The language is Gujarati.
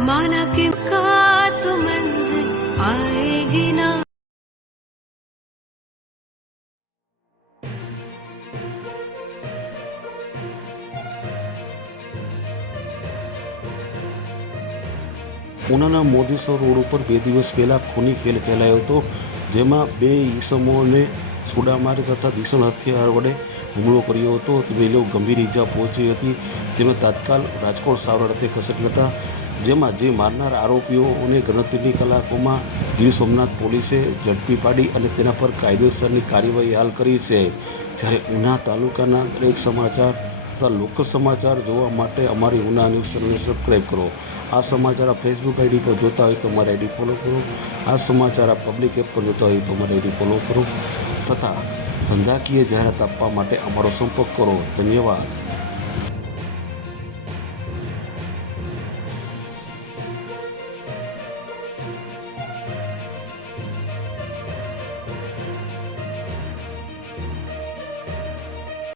माना कि का तो मंजिल आएगी ना। ઉનાના મોદીસર રોડ ઉપર 2 દિવસ પહેલાં ખૂની ખેલ ખેલાયો હતો, જેમાં 2 ઈસમોને સુડામાર તથા ભીષણ હથિયાર વડે હુમલો કર્યો હતો. તેમને ગંભીર ઈજા પહોંચી હતી. તેમને તાત્કાલ રાજકોટ સારવાર અર્થે ખસેડ્યા હતા, જેમાં જે મારનાર આરોપીઓને ગણતરીની કલાકોમાં ગીર સોમનાથ પોલીસે ઝડપી પાડી અને તેના પર કાયદેસરની કાર્યવાહી હાલ કરી છે. જ્યારે ઉના તાલુકાના દરેક સમાચાર તથા લોકલ સમાચાર જોવા માટે અમારી ઉના ન્યૂઝ ચેનલને સબસ્ક્રાઈબ કરો. આ સમાચાર આ ફેસબુક આઈડી પર જોતા હોય તો અમારી આઈડી ફોલો કરો. આ સમાચાર આ પબ્લિક એપ પર જોતા હોય તો અમારી આઈડી ફોલો કરો તથા ધંધાકીય જાહેરાત આપવા માટે અમારો સંપર્ક કરો. ધન્યવાદ.